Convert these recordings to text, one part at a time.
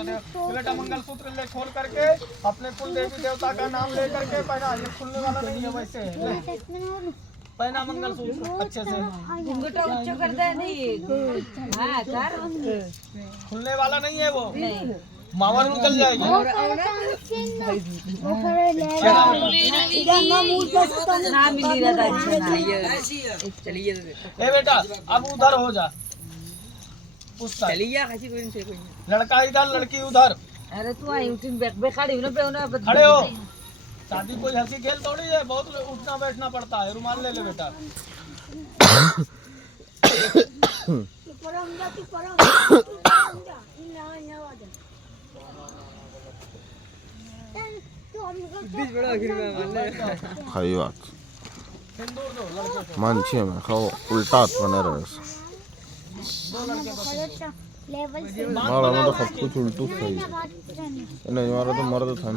तो बेटा मंगलसूत्र ले खोल करके अपने कुल देवी देवता का नाम ले करके पहना। ये खुलने वाला नहीं है वैसे है। पहना मंगलसूत्र अच्छे से। खुलने वाला नहीं है वो, मावर निकल जाएगी। ए बेटा अब उधर हो जा, उस साइड। लड़का इधर लड़की उधर। अरे तू आई उठिन बैठ खड़ी हो ना खड़े हो। शादी कोई हंसी खेल थोड़ी है, बहुत उठना बैठना पड़ता है। रुमाल ले ले बेटा। खाई बात मानछे में खाओ उल्टा बने रहे मारा तो सब कुछ उल्टू सही नहीं हमारा तो मर्द था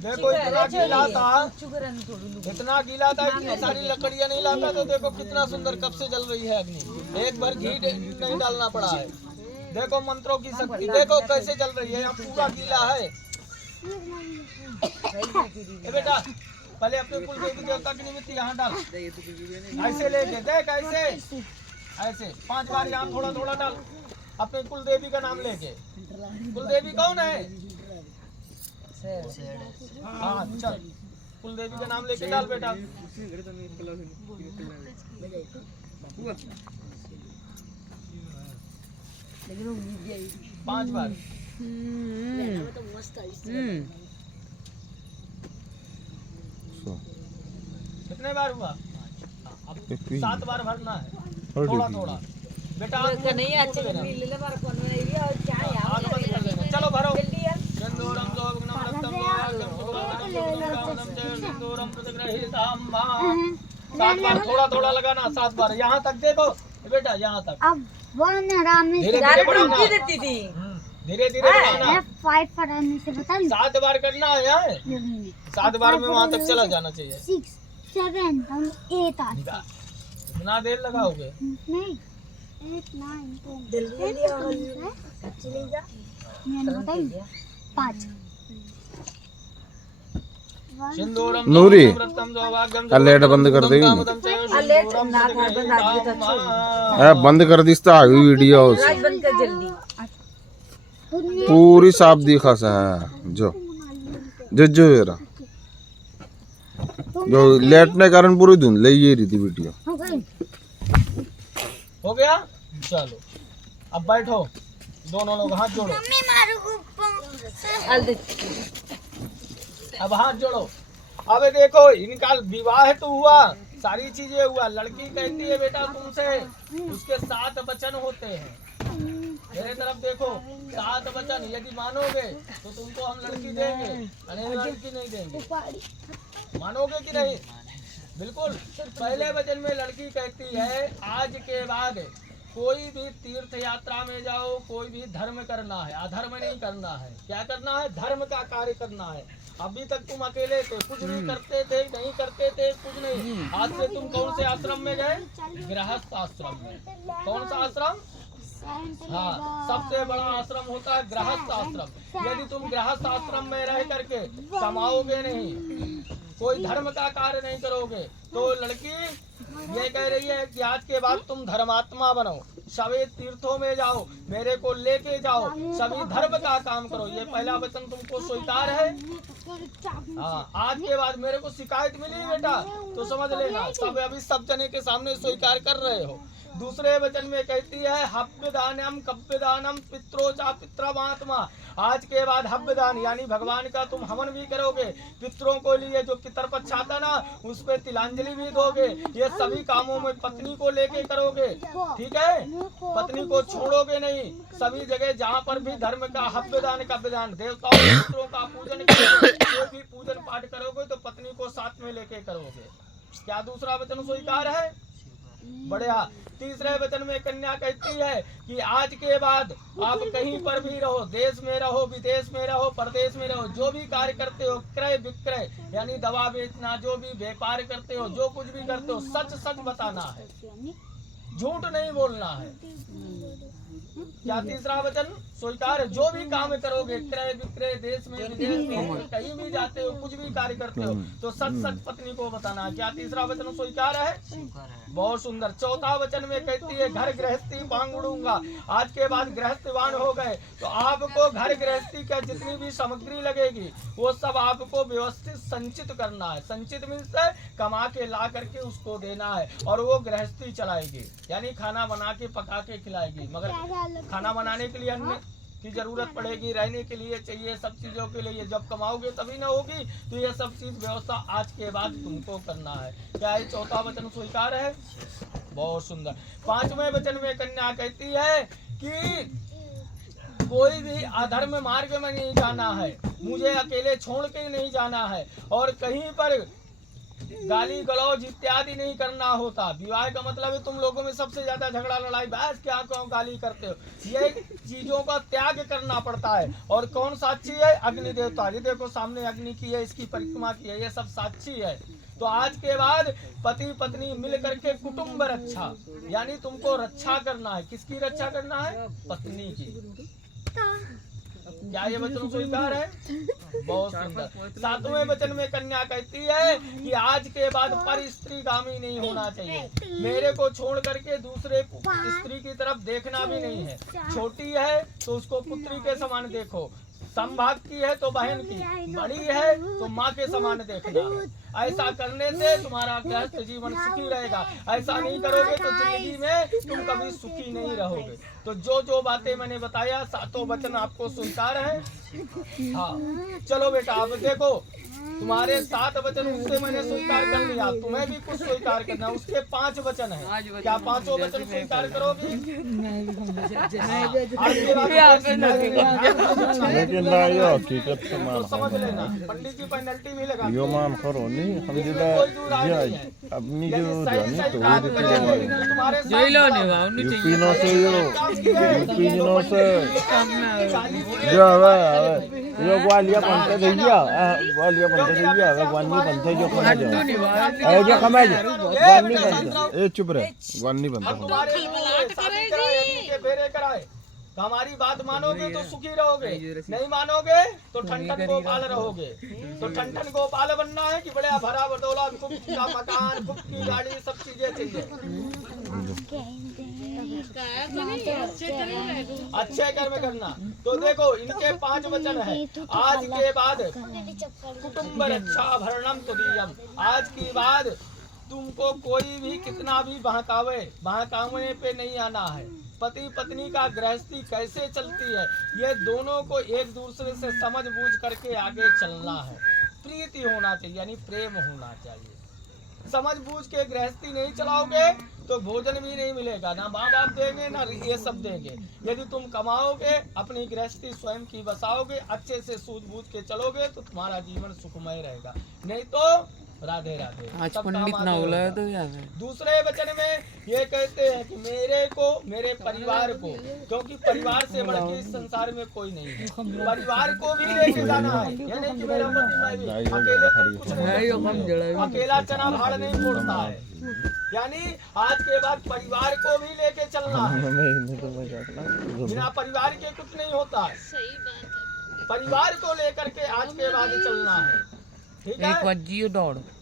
देखो इतना गीला था, इतना गीला था, इतनी सारी लकड़ियां नहीं लाता तो देखो कितना सुंदर कब से जल रही है अग्नि। एक बार घी नहीं डालना पड़ा है। देखो मंत्रों की शक्ति देखो कैसे जल रही है। अब पूरा गीला है। बेटा पहले अपने कुल देवी देवता की निमित्त यहाँ डाल। ऐसे लेके देख, ऐसे ऐसे 5 बार यहाँ थोड़ा थोड़ा डाल। अपने कुल देवी का नाम लेके। कुल देवी कौन है? हाँ चल, कुल देवी का नाम लेके डाल बेटा। 5 बार। कितने बार हुआ? अब 7 बार भरना है, थोड़ा थोड़ा बेटा। नहीं अच्छा चलो भरो। 7 बार थोड़ा थोड़ा लगाना। 7 बार यहाँ तक देखो बेटा, यहाँ तक। अब धीरे धीरे बढ़ाना, धीरे धीरे बढ़ाना। 7 बार करना है यहाँ। 7 बार में वहाँ तक चला जाना चाहिए। 6, 7 और 8 कितना देर लगाओगे? नहीं 8, 9 5 नूरी लेट बंद कर देगी। बंद कर दी वीडियो पूरी साफ दिखा सा है। जो जो जो येरा जो लेटने कारण पूरी धुंध ले ये रही थी वीडियो। हो गया? चलो अब बैठो, दोनों लोग हाथ जोड़ो। अब हाथ जोड़ो। अब देखो इनका विवाह तो हुआ, सारी चीजें हुआ। लड़की कहती है बेटा तुमसे उसके 7 वचन होते हैं। मेरे तरफ देखो, 7 वचन यदि मानोगे तो तुमको हम लड़की देंगे, अरे लड़की नहीं देंगे। मानोगे कि नहीं? बिल्कुल। पहले वचन में लड़की कहती है आज के बाद कोई भी तीर्थ यात्रा में जाओ, कोई भी धर्म करना है, अधर्म नहीं करना है। क्या करना है? धर्म का कार्य करना है। अभी तक तुम अकेले थे, कुछ नहीं करते थे, नहीं करते थे, कुछ नहीं। आज से तुम कौन से आश्रम में गए? गृहस्थ आश्रम में। कौन सा आश्रम? हाँ, सबसे बड़ा आश्रम होता है गृहस्थ आश्रम। यदि तुम गृहस्थ आश्रम में रह करके कमाओगे नहीं, कोई धर्म का कार्य नहीं करोगे, तो लड़की ये कह रही है कि आज के बाद तुम धर्मात्मा बनो, सभी तीर्थों में जाओ, मेरे को लेके जाओ, सभी धर्म का काम करो। ये पहला वचन तुमको स्वीकार है। हाँ, आज के बाद मेरे को शिकायत मिली बेटा तो समझ लेना, सब अभी सब जने के सामने स्वीकार कर रहे हो। दूसरे वचन में कहती है हव्य दानम कव्य दानम पित्रोचा पितृमात्मा। आज के बाद हव्य दान यानी भगवान का तुम हवन भी करोगे, पितरों को लिए जो पितर पक्ष आता ना उस पे तिलांजलि भी दोगे। ये सभी कामों में पत्नी को लेके करोगे, ठीक है? पत्नी को छोड़ोगे नहीं। सभी जगह जहाँ पर भी धर्म का हव्य दान का विधान, देवताओं पितरों का पूजन करोगे, कोई भी पूजन पाठ करोगे तो पत्नी को साथ में लेके करोगे। क्या दूसरा वचन स्वीकार है? बढ़िया। तीसरे वचन में कन्या कहती है कि आज के बाद आप कहीं पर भी रहो, देश में रहो, विदेश में रहो, प्रदेश में रहो, जो भी कार्य करते हो, क्रय विक्रय यानी दवा बेचना, जो भी व्यापार करते हो, जो कुछ भी करते हो, सच सच बताना है, झूठ नहीं बोलना है। क्या तीसरा वचन स्वीकार, जो भी काम करोगे, क्रय विक्रय, देश में विदेश में कहीं भी जाते हो, कुछ भी कार्य करते हो, तो सच सच पत्नी को बताना है। क्या तीसरा वचन स्वीकार है? बहुत सुंदर। चौथा वचन में कहती है घर गृहस्थी बांग उड़ूंगा। आज के बाद गृहस्थवान हो गए तो आपको घर गृहस्थी का जितनी भी सामग्री लगेगी वो सब आपको व्यवस्थित संचित करना है। संचित मीन्स कमा के ला करके उसको देना है और वो गृहस्थी चलाएगी, यानी खाना बना के पका के खिलाएगी। मगर खाना बनाने के लिए अन्न की जरूरत पड़ेगी, रहने के लिए चाहिए, सब चीजों के लिए जब कमाओगे तभी ना होगी। तो ये सब चीज व्यवस्था आज के बाद तुमको करना है। क्या है? चौथा वचन स्वीकार है। बहुत सुंदर। पांचवें वचन में कन्या कहती है कि कोई भी अधर्म मार्ग में नहीं जाना है, मुझे अकेले छोड़ के नहीं जाना है और कहीं पर गाली गलौज इत्यादि नहीं करना होता। विवाह का मतलब है तुम लोगों में सबसे ज्यादा झगड़ा लड़ाई बहस क्या क्यों गाली करते हो, ये चीजों का त्याग करना पड़ता है। और कौन साक्षी है? अग्नि देवता। ये देखो सामने अग्नि की है, इसकी परिक्रमा की है, ये सब साक्षी है। तो आज के बाद पति पत्नी मिल करके कुटुंब रक्षा, यानी तुमको रक्षा करना है। किसकी रक्षा करना है? पत्नी की। क्या ये वचन स्वीकार है? बहुत सुंदर। सातवें वचन में कन्या कहती है कि आज के बाद पर स्त्रीगामी नहीं होना चाहिए, मेरे को छोड़ करके दूसरे स्त्री की तरफ देखना भी नहीं है। छोटी है तो उसको पुत्री के समान देखो, संभाग की है तो बहन की, बड़ी है तो माँ के समान देखना है। ऐसा करने से तुम्हारा गृहस्थ जीवन सुखी रहेगा। ऐसा नहीं करोगे तो जिंदगी में तुम कभी सुखी नहीं रहोगे। तो जो जो बातें मैंने बताया सातों वचन आपको स्वीकार है। हाँ चलो बेटा, अब देखो तुम्हारे 7 वचन उससे मैंने स्वीकार कर लिया, तुम्हें भी कुछ स्वीकार करना। उसके 5 वचन है, क्या पांचों वचन स्वीकार करोगे? लेकिन ना ये हकीकत से तो समझ लेना, पंडित जी पेनल्टी भी लगा यो मान करो नहीं हम जिदा अपनी जो जानी तो वो देती है यूपी नो से यूपी नो से जो है यो ग्वालियर बनते भैया ग्वालियर बनते भैया ग्वानी बनते जो खा जाओ ए जो खमा जा ग्वानी बनते ए चुप रहे ग्वानी बनते फेरे कराए। हमारी बात मानोगे तो सुखी रहोगे, नहीं मानोगे तो ठंडन गोपाल रहोगे। तो ठंडन गोपाल बनना है कि बड़ा भरा बटोला, खूब का मकान, खूब की गाड़ी, सब चीजें चाहिए। अच्छे कर्म करना। तो देखो इनके 5 वचन है। आज के बाद कुटुंब रक्षा भरणम तुदीयम। आज की बाद तुमको कोई भी कितना भी बहकावे पे नहीं आना है। पति पत्नी का गृहस्थी कैसे चलती है ये दोनों को एक दूसरे से समझ बूझ करके आगे चलना है। प्रीति होना चाहिए, यानी प्रेम होना चाहिए। समझ बूझ के गृहस्थी नहीं चलाओगे तो भोजन भी नहीं मिलेगा, ना माँ बाप देंगे ना ये सब देंगे। यदि तुम कमाओगे, अपनी गृहस्थी स्वयं की बसाओगे, अच्छे से सूझबूझ के चलोगे तो तुम्हारा जीवन सुखमय रहेगा। नहीं तो राधे राधे। आज पंडित ना बोला है तो यार। दूसरे वचन में ये कहते हैं कि मेरे को, मेरे परिवार को, क्योंकि परिवार से बढ़ के इस संसार में कोई नहीं है, परिवार को भी लेके जाना है। ये नहीं कि मेरा पति मैं भी अकेले कुछ नहीं, अकेला चना भाड़ नहीं फोड़ता है। यानी आज के बाद परिवार को भी लेके चलना है। बिना परिवार के कुछ नहीं होता है। परिवार को लेकर के आज के बाद चलना है। ठीक है।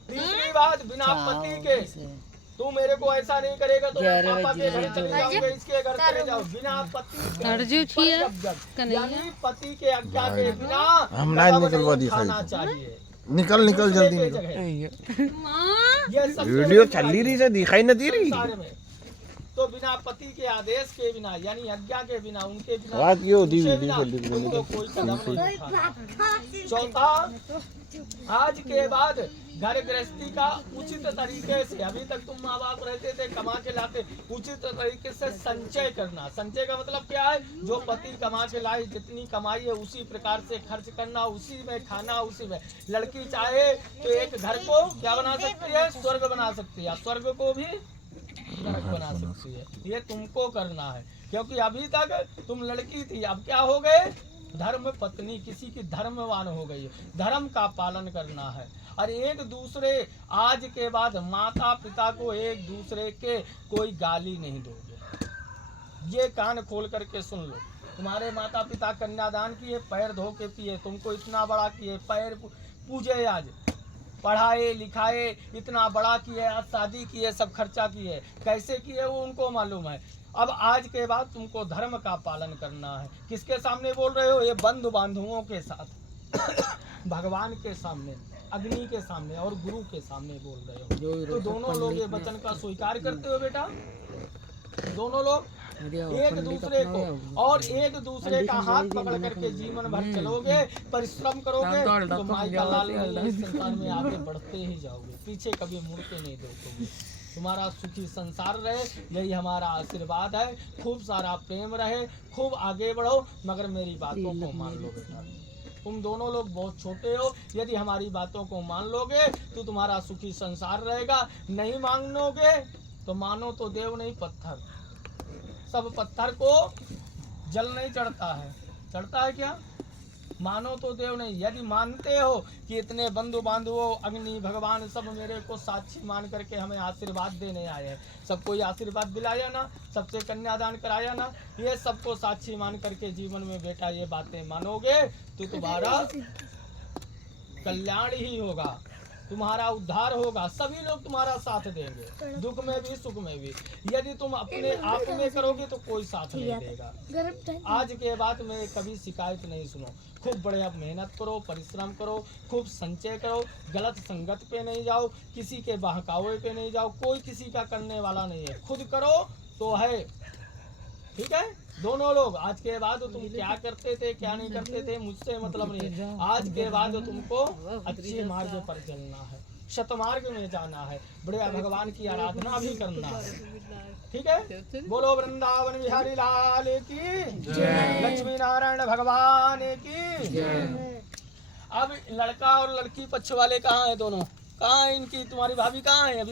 तीसरी बात, बिना पति के तू मेरे को ऐसा नहीं करेगा तो पापा के घर चले जाओगे, इसके घर चले जाओ। बिना पति के, यानी पति के आज्ञा के बिना हम ना निकलवा दी खाना चाहिए। निकल जल्दी ये सब वीडियो चल रही से दिखाई न दे रही। तो बिना पति के आदेश के बिना, यानी आज्ञा के बिना, उनके बिना बात ये होती तुमको कोई कदम नहीं उठाना। चौथा, आज के बाद घर गृहस्थी का उचित तरीके से, अभी तक तुम माँ बाप रहते थे कमा के लाते, उचित तरीके से संचय करना। संचय का मतलब क्या है? जो पति कमा के लाई, जितनी कमाई है उसी प्रकार से खर्च करना, उसी में खाना, उसी में। लड़की चाहे तो एक घर को क्या बना सकती है? स्वर्ग बना सकती है। स्वर्ग को भी नरक बना सकती है। ये तुमको करना है, क्योंकि अभी तक तुम लड़की थी, अब क्या हो गए? धर्म पत्नी, किसी की धर्मवान हो गई। धर्म का पालन करना है। और एक दूसरे, आज के बाद माता पिता को एक दूसरे के कोई गाली नहीं दोगे। ये कान खोल करके सुन लो। तुम्हारे माता पिता कन्यादान किए, पैर धो के पिए, तुमको इतना बड़ा किए, पैर पूजे, आज पढ़ाए लिखाए, इतना बड़ा किए, आज शादी किए, सब खर्चा किए, कैसे किए वो उनको मालूम है। अब आज के बाद तुमको धर्म का पालन करना है। किसके सामने बोल रहे हो? ये बंधु बांधुओं के साथ, भगवान के सामने, अग्नि के सामने और गुरु के सामने बोल रहे हो। तो दोनों लोग ये वचन का स्वीकार करते हो बेटा, दोनों लोग एक दूसरे को और एक दूसरे का हाथ पकड़ करके जीवन भर चलोगे, परिश्रम करोगे, तो माई का लाल इस संसार में आगे बढ़ते ही जाओगे, पीछे कभी मुड़ के नहीं देखोगे। तुम्हारा सुखी संसार रहे, यही हमारा आशीर्वाद है। खूब सारा प्रेम रहे, खूब आगे बढ़ो, मगर मेरी बातों को मान लो बेटा। तुम दोनों लोग बहुत छोटे हो, यदि हमारी बातों को मान लोगे तो तुम्हारा सुखी संसार रहेगा। नहीं मानोगे तो मानो तो देव नहीं पत्थर, सब पत्थर को जल नहीं चढ़ता है, चढ़ता है क्या? मानो तो देव नहीं। यदि मानते हो कि इतने बंधु बांधवों, अग्नि, भगवान सब मेरे को साक्षी मान करके हमें आशीर्वाद देने आए हैं, सबको ये आशीर्वाद दिलाया ना, सबसे कन्यादान कराया ना, ये सबको साक्षी मान करके जीवन में बेटा ये बातें मानोगे तो तुम्हारा कल्याण ही होगा, तुम्हारा उद्धार होगा, सभी लोग तुम्हारा साथ देंगे, दुख में भी सुख में भी। यदि तुम अपने आप में करोगे तो कोई साथ नहीं देगा। आज के बाद में कभी शिकायत नहीं सुनो। खूब बढ़िया मेहनत करो, परिश्रम करो, खूब संचय करो, गलत संगत पे नहीं जाओ, किसी के बहकावे पे नहीं जाओ, कोई किसी का करने वाला नहीं है, खुद करो तो है। ठीक है दोनों लोग, आज के बाद तुम क्या करते थे क्या नहीं करते थे मुझसे मतलब नहीं है। आज के बाद तुमको अच्छे मार्ग पर चलना है, शतमार्ग में जाना है, बढ़िया भगवान की आराधना भी करना है। ठीक है, बोलो वृंदावन बिहारी लाल की जय, लक्ष्मी नारायण भगवान की जय। अब लड़का और लड़की पक्ष वाले कहाँ है? दोनों कहाँ है? इनकी तुम्हारी भाभी कहाँ है? अभी